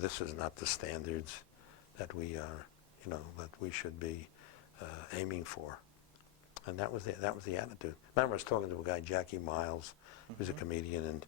this is not the standards that we are, that we should be aiming for. And that was the attitude. Remember, I was talking to a guy, Jackie Miles, who's a comedian, and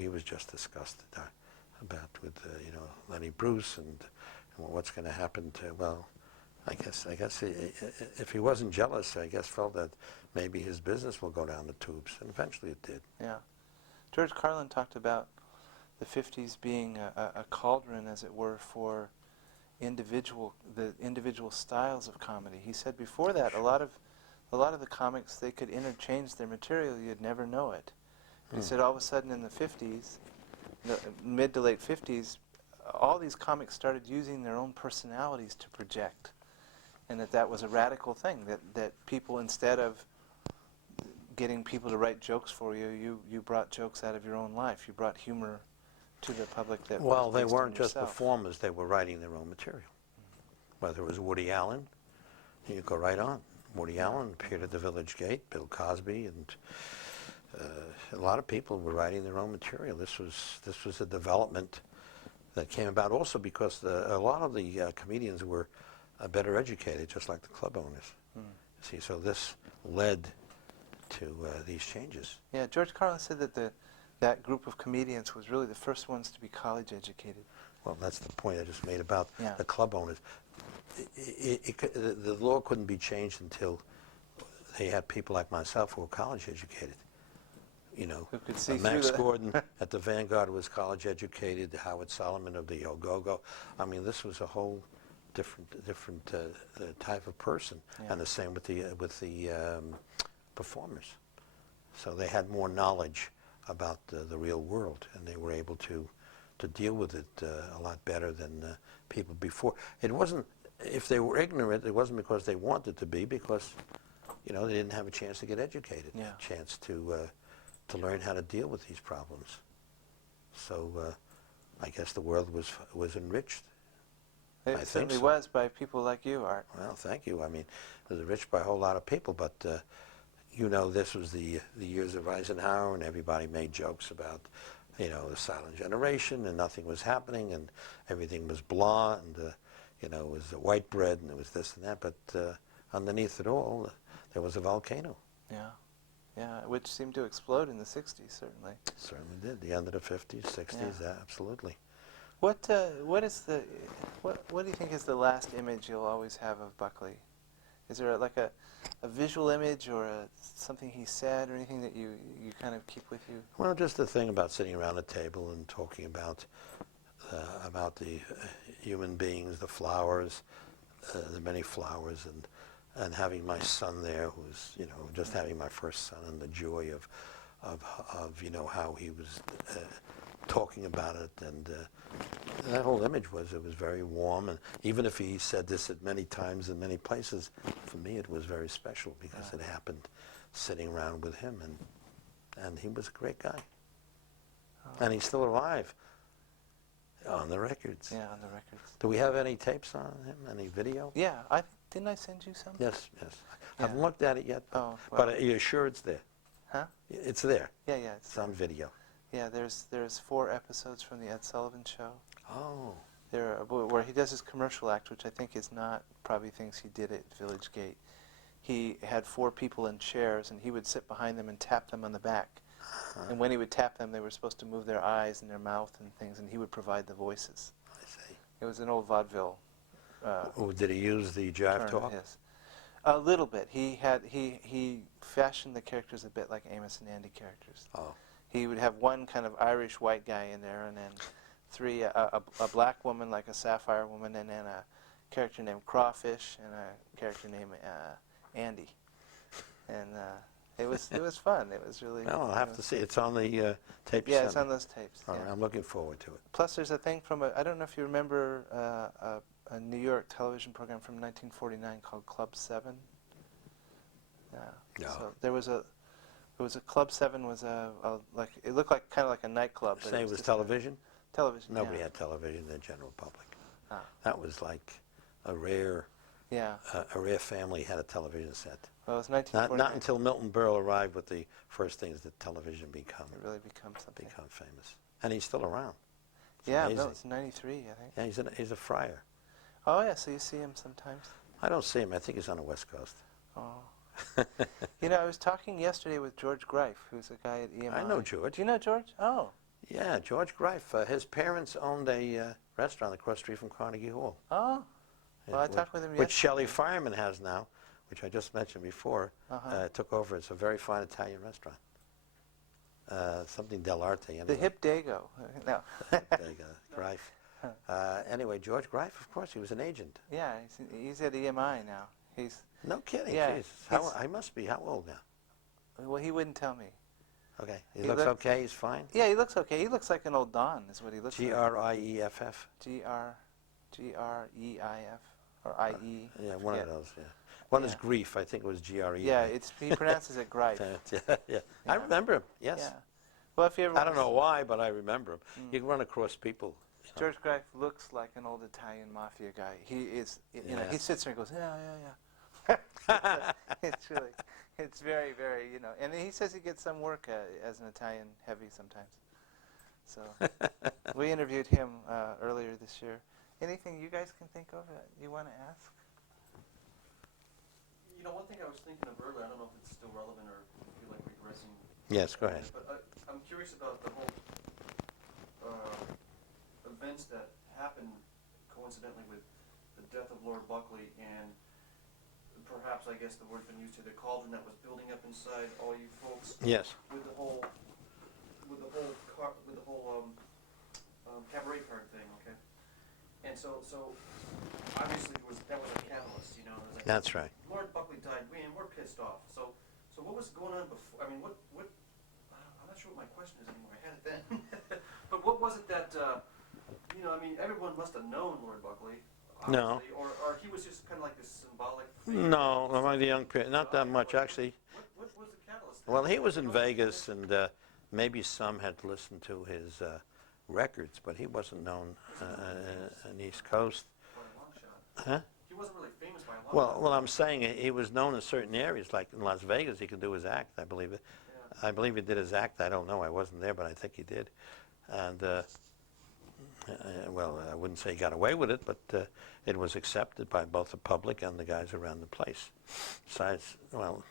he was just disgusted about with Lenny Bruce and what's going to happen to. Well, I guess if he wasn't jealous, I guess felt that maybe his business will go down the tubes, and eventually it did. Yeah, George Carlin talked about the '50s being a cauldron, as it were, for the individual styles of comedy. He said before that a lot of the comics, they could interchange their material, you'd never know it. He said all of a sudden in the '50s, the mid to late '50s, all these comics started using their own personalities to project, and that was a radical thing, that people, instead of getting people to write jokes for you, you brought jokes out of your own life. You brought humor to the public that Well, was they based weren't on just yourself. performers, they were writing their own material. Whether it was Woody Allen, you go right on. Woody Allen appeared at the Village Gate, Bill Cosby, and a lot of people were writing their own material. This was a development that came about also because a lot of the comedians were better educated, just like the club owners. See, so this led to these changes. Yeah, George Carlin said that that group of comedians was really the first ones to be college educated. Well, that's the point I just made about the club owners. The law couldn't be changed until they had people like myself who were college educated. Who could see Max Gordon at the Vanguard was college educated. Howard Solomon of the Go-Go. I mean, this was a whole different type of person, and the same with the performers. So they had more knowledge about the real world, and they were able to deal with it a lot better than people before. It wasn't, if they were ignorant, it wasn't because they wanted to be, because they didn't have a chance to get educated, a chance to learn how to deal with these problems. So I guess the world was enriched. It certainly was by people like you, Art. Well, thank you. I mean, it was enriched by a whole lot of people, but this was the years of Eisenhower, and everybody made jokes about the silent generation, and nothing was happening, and everything was blah, and it was white bread, and it was this and that, but underneath it all, there was a volcano. Yeah, which seemed to explode in the '60s, certainly. Certainly did. The end of the '50s, '60s, absolutely. What do you think is the last image you'll always have of Buckley? Is there like a visual image or something he said or anything that you kind of keep with you? Well, just the thing about sitting around a table and talking about the human beings, the flowers, the many flowers, and having my son there, who's just having my first son, and the joy of how he was talking about it, and that whole image was very warm, and even if he said this at many times in many places, for me it was very special because it happened sitting around with him, and he was a great guy, and he's still alive on the records. Yeah, on the records. Do we have any tapes on him? Any video? Yeah, didn't I send you some? Yes. I haven't looked at it yet, but you're sure it's there? Huh? It's there. Yeah, it's on video. Yeah, there's 4 episodes from the Ed Sullivan Show. Oh. Where he does his commercial act, which I think is not probably things he did at Village Gate. He had 4 people in chairs, and he would sit behind them and tap them on the back. And when he would tap them, they were supposed to move their eyes and their mouth and things, and he would provide the voices. I see. It was an old vaudeville. Did he use the jive talk? Yes. A little bit. He fashioned the characters a bit like Amos and Andy characters. Oh. He would have one kind of Irish white guy in there, and then 3 a black woman like a Sapphire woman, and then a character named Crawfish and a character named Andy. And it was fun. It was really. Well, I'll have to see. It's on the tape. Yeah, it's on those tapes. All right, I'm looking forward to it. Plus, there's a thing from I don't know if you remember a New York television program from 1949 called Club 7. No. So there was a Club 7 was like it looked like kind of like a nightclub. But it was television. Television. Nobody had television in the general public. Ah. That was like a rare. Yeah. A rare family had a television set. Well, it was 1949. Not until Milton Berle arrived with the first things that television It really becomes something. become famous, and he's still around. Yeah, amazing. no, it's 93, I think. Yeah, he's a friar. Oh, yeah, so you see him sometimes? I don't see him. I think he's on the West Coast. Oh. You know, I was talking yesterday with George Greif, who's a guy at EMI. I know George. Do you know George? Oh. Yeah, George Greif. His parents owned a restaurant across the street from Carnegie Hall. Oh. Well, I talked with him yesterday. Which Shelley Fireman has now, which I just mentioned before, took over. It's a very fine Italian restaurant. Something Dell'Arte. Anyway. The Hip Dago. No. There you go, Greif. Anyway, George Greif, of course, he was an agent. Yeah, he's at EMI now. He's No kidding. Yeah, Jeez. I must be how old now? well, he wouldn't tell me. Okay. He looks okay. He's fine. Yeah, he looks okay. He looks like an old Don, is what he looks like. G-R-I-E-F-F. G-R-E-I-F or I-E. Yeah, one of those. Yeah. One is Grief. I think it was G-R-E. Yeah, he pronounces it Greif. Yeah. I remember him. Yes. Yeah. Well, if you ever I don't know why, but I remember him. You can run across people. George Greif looks like an old Italian mafia guy. He is, you know, he sits there and goes, yeah. It's very, very, you know, and he says he gets some work as an Italian heavy sometimes. So we interviewed him earlier this year. Anything you guys can think of you want to ask? You know, one thing I was thinking of earlier, I don't know if it's still relevant or if you feel like regressing. Yes, go ahead. But I'm curious about the whole events that happened coincidentally with the death of Lord Buckley and perhaps, I guess the word's been used here, the cauldron that was building up inside all you folks. Yes. With the whole cabaret card thing, okay? And so obviously that was a catalyst, you know. It was like, That's right. Lord Buckley died, and we're pissed off. So what was going on before? I mean, what? I'm not sure what my question is anymore. I had it then. But what was it that, you know? I mean, everyone must have known Lord Buckley. No. Or he was just kind of like this symbolic figure. No, among the young people, not that much actually. What was the catalyst? Well, he was in Vegas, and maybe some had listened to his records, but he wasn't known on the East Coast. By a long shot. Huh? He wasn't really famous by a long shot. Well, I'm saying he was known in certain areas, like in Las Vegas. He could do his act, I believe it. Yeah. I believe he did his act. I don't know. I wasn't there, but I think he did. And well, I wouldn't say he got away with it, but it was accepted by both the public and the guys around the place. Besides, well,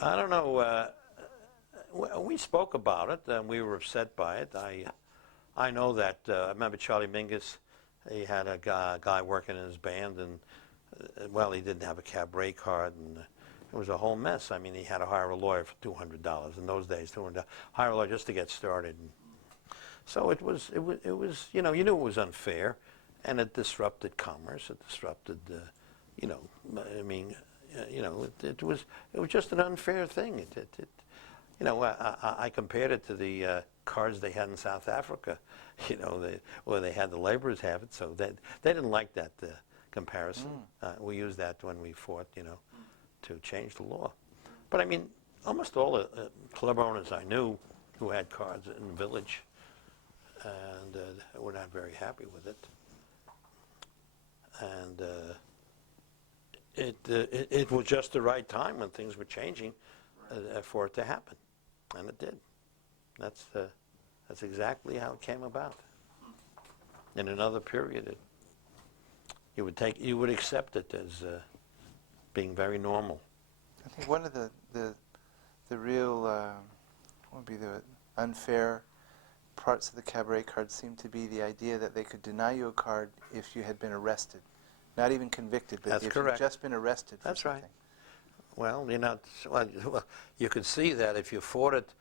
I don't know. We spoke about it, and we were upset by it. I know that. I remember Charlie Mingus. He had a guy working in his band, and well, he didn't have a cabaret card, and it was a whole mess. I mean, he had to hire a lawyer for $200 in those days. $200, hire a lawyer just to get started. So it was, you know, you knew it was unfair, and it disrupted commerce. It disrupted, you know, I mean, you know, it was just an unfair thing. You know, I compared it to the cards they had in South Africa, you know, where they had the laborers have it. So they didn't like that comparison. We used that when we fought, you know, to change the law. But I mean, almost all the club owners I knew who had cards in the village, and were not very happy with it. And it was just the right time when things were changing for it to happen, and it did. That's exactly how it came about. In another period, you would accept it as being very normal. I think one of the real what would be the unfair parts of the cabaret card seemed to be the idea that they could deny you a card if you had been arrested. Not even convicted, but That's if correct. you'd just been arrested for That's something. right. Well, you're not. Well, you could see that if you fought it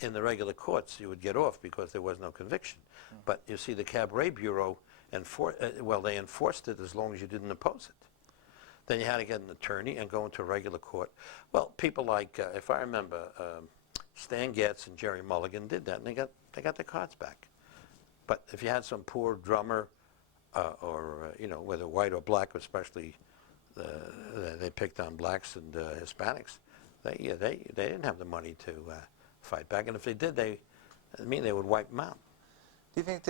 in the regular courts, you would get off because there was no conviction. But you see, the Cabaret Bureau they enforced it as long as you didn't oppose it. Then you had to get an attorney and go into a regular court. Well, people like, if I remember, Stan Getz and Jerry Mulligan did that, and they got their cards back. But if you had some poor drummer, or you know, whether white or black, especially they picked on blacks and Hispanics, they didn't have the money to fight back, and if they did, they would wipe them out. Do you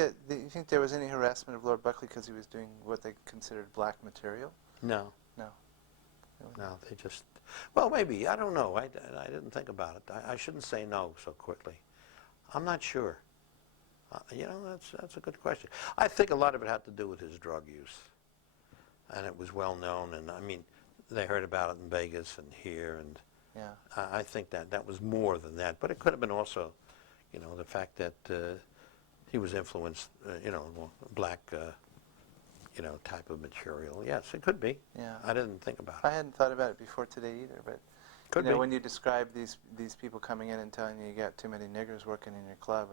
think there was any harassment of Lord Buckley because he was doing what they considered black material? No. No. No, they just, well, maybe, I don't know. I didn't think about it. I shouldn't say no so quickly. I'm not sure. That's a good question. I think a lot of it had to do with his drug use, and it was well known. And I mean, they heard about it in Vegas and here, and Yeah. I think that was more than that. But it could have been also, the fact that he was influenced, black, type of material. Yes, it could be. Yeah. I didn't think about I it. hadn't thought about it before today either, but Could you know, be. when you describe these people coming in and telling you got too many niggers working in your club,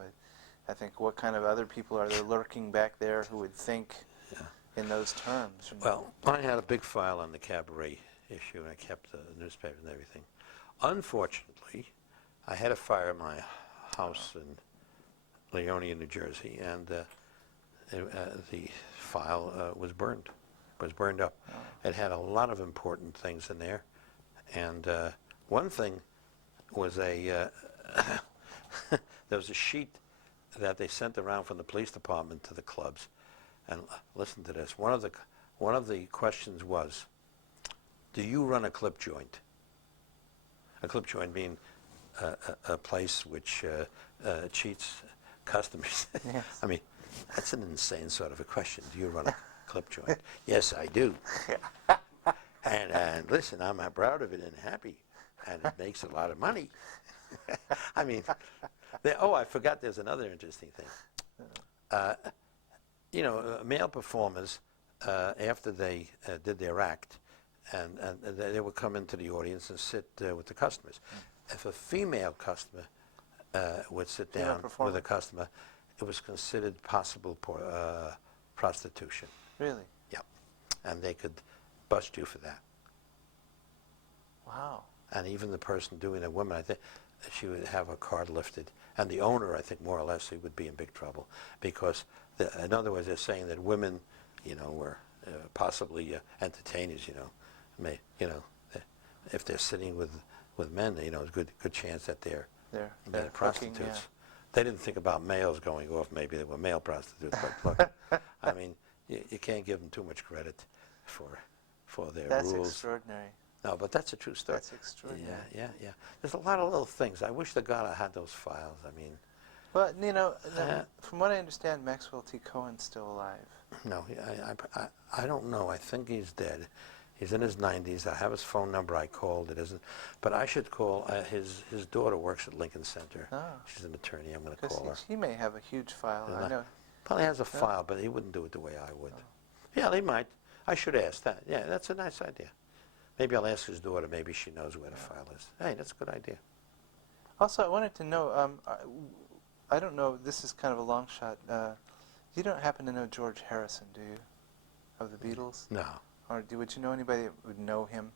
I think what kind of other people are there lurking back there who would think Yeah. in those terms? Well, I had a big file on the Cabaret issue, and I kept the newspaper and everything. Unfortunately, I had a fire in my house in Leonia, New Jersey, and the file was burned up. Oh. It had a lot of important things in there, and one thing was there was a sheet that they sent around from the police department to the clubs, and listen to this. One of the questions was, do you run a clip joint? A clip joint being a place which cheats customers. Yes. I mean, that's an insane sort of a question. Do you run a clip joint? Yes, I do. And listen, I'm proud of it and happy, and it makes a lot of money. I mean, I forgot there's another interesting thing. Male performers, after they did their act, and they would come into the audience and sit with the customers. If a female customer would sit Female down performer. with a customer, it was considered possible prostitution. Really? Yep. And they could bust you for that. Wow. And even the person doing a woman, I think, she would have her card lifted. And the owner, I think, more or less, he would be in big trouble. Because, in other words, they're saying that women, were possibly entertainers, if they're sitting with men, there's a good chance that they're They're prostitutes. fucking, yeah. They didn't think about males going off. Maybe they were male prostitutes. But look, I mean, you can't give them too much credit for their That's rules. extraordinary. No, but that's a true story. That's extraordinary. Yeah. There's a lot of little things. I wish to God I had those files. I mean, Well, from what I understand, Maxwell T. Cohen's still alive. no, I don't know. I think he's dead. He's in his 90s. I have his phone number. I called. It isn't. But I should call. His daughter works at Lincoln Center. Oh. She's an attorney. I'm going to Because call her. he may have a huge file. I know. Probably has a file, but he wouldn't do it the way I would. Yeah, they might. I should ask that. Yeah, that's a nice idea. Maybe I'll ask his daughter. Maybe she knows where the file is. Hey, that's a good idea. Also, I wanted to know, I don't know, this is kind of a long shot. You don't happen to know George Harrison, do you? Of the Beatles? No. Or would you know anybody that would know him?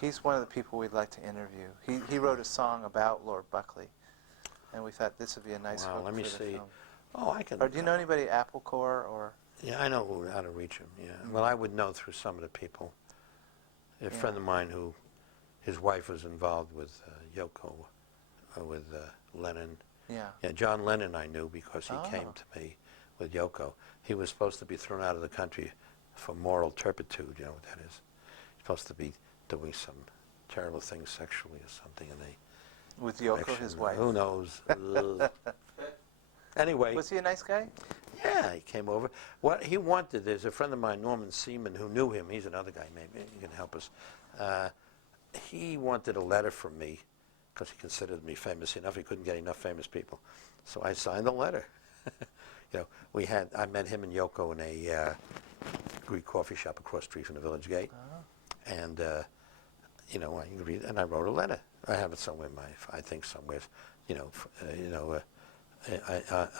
He's one of the people we'd like to interview. He wrote a song about Lord Buckley, and we thought this would be a nice Wow, hook let me for the see. film. Oh, I can. Or do you know anybody at Applecore or? Yeah, I know how to reach him. Yeah. Well, I would know through some of the people. A friend of mine who, his wife was involved with Yoko, with Lennon. Yeah. Yeah, John Lennon I knew because he came to me with Yoko. He was supposed to be thrown out of the country for moral turpitude. You know what that is? He's supposed to be doing some terrible things sexually or something, and they. With Yoko, his wife. Who knows? Ugh. Anyway. Was he a nice guy? Yeah, he came over. What he wanted, there's a friend of mine, Norman Seaman, who knew him. He's another guy, maybe he can help us. He wanted a letter from me because he considered me famous enough. He couldn't get enough famous people. So I signed the letter. I met him and Yoko in a Greek coffee shop across the street from the Village Gate. Oh. And, I read, and I wrote a letter. I have it somewhere,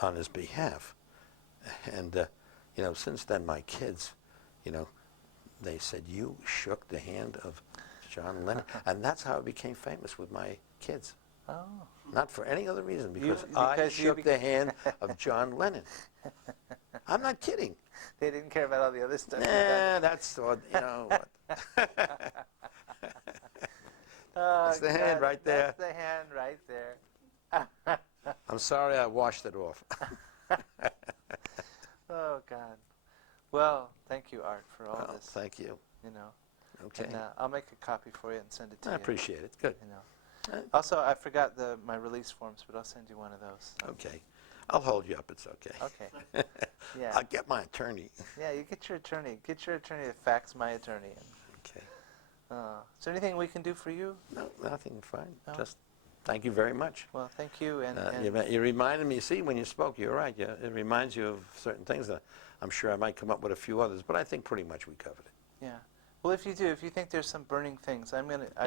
on his behalf. And, since then, my kids, they said, you shook the hand of John Lennon. And that's how I became famous with my kids. Oh. Not for any other reason, because because I you shook the hand of John Lennon. I'm not kidding. They didn't care about all the other stuff. Nah, that's what, what. Oh, That's the hand right there. That's the hand right there. I'm sorry I washed it off. Oh, God. Well, thank you, Art, for all Well, this. thank you. Okay. And I'll make a copy for you and send it to I you. appreciate it. Good. Also, I forgot my release forms, but I'll send you one of those. Okay. I'll hold you up. It's okay. Okay. Yeah. I'll get my attorney. Yeah, you get your attorney. Get your attorney to fax my attorney in. Okay. Is there anything we can do for you? No, nothing. Fine. No? Just thank you very much. Well, thank you. And You reminded me. See, when you spoke, you're right. Yeah, it reminds you of certain things that I'm sure I might come up with a few others, but I think pretty much we covered it. yeah. Well, if you do, if you think there's some burning things,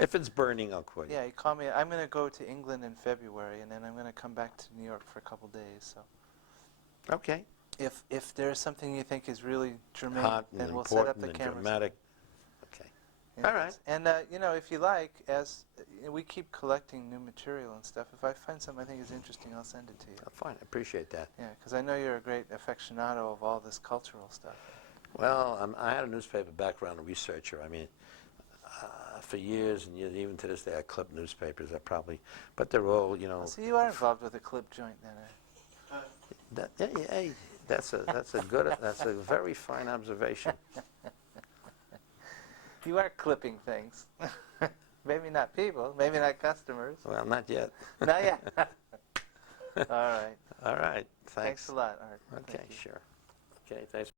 If it's burning, I'll call you. yeah, you call me. I'm gonna go to England in February, and then I'm gonna come back to New York for a couple days. So Okay. if there's something you think is really germane, Hot and then we'll set up important the and cameras. dramatic. Okay. Anyways. All right. And if you like, as we keep collecting new material and stuff, if I find something I think is interesting, I'll send it to you. Fine. I appreciate that. Yeah, because I know you're a great aficionado of all this cultural stuff. Well, I had a newspaper background, a researcher. I mean, for years and years, even to this day, I clip newspapers. But they're all, So you are involved with a clip joint then, Hey, that's a very fine observation. You are clipping things. Maybe not people, maybe not customers. Well, not yet. Not yet. All right. All right. Thanks a lot, Art. Okay, Thank you. sure. Okay, thanks.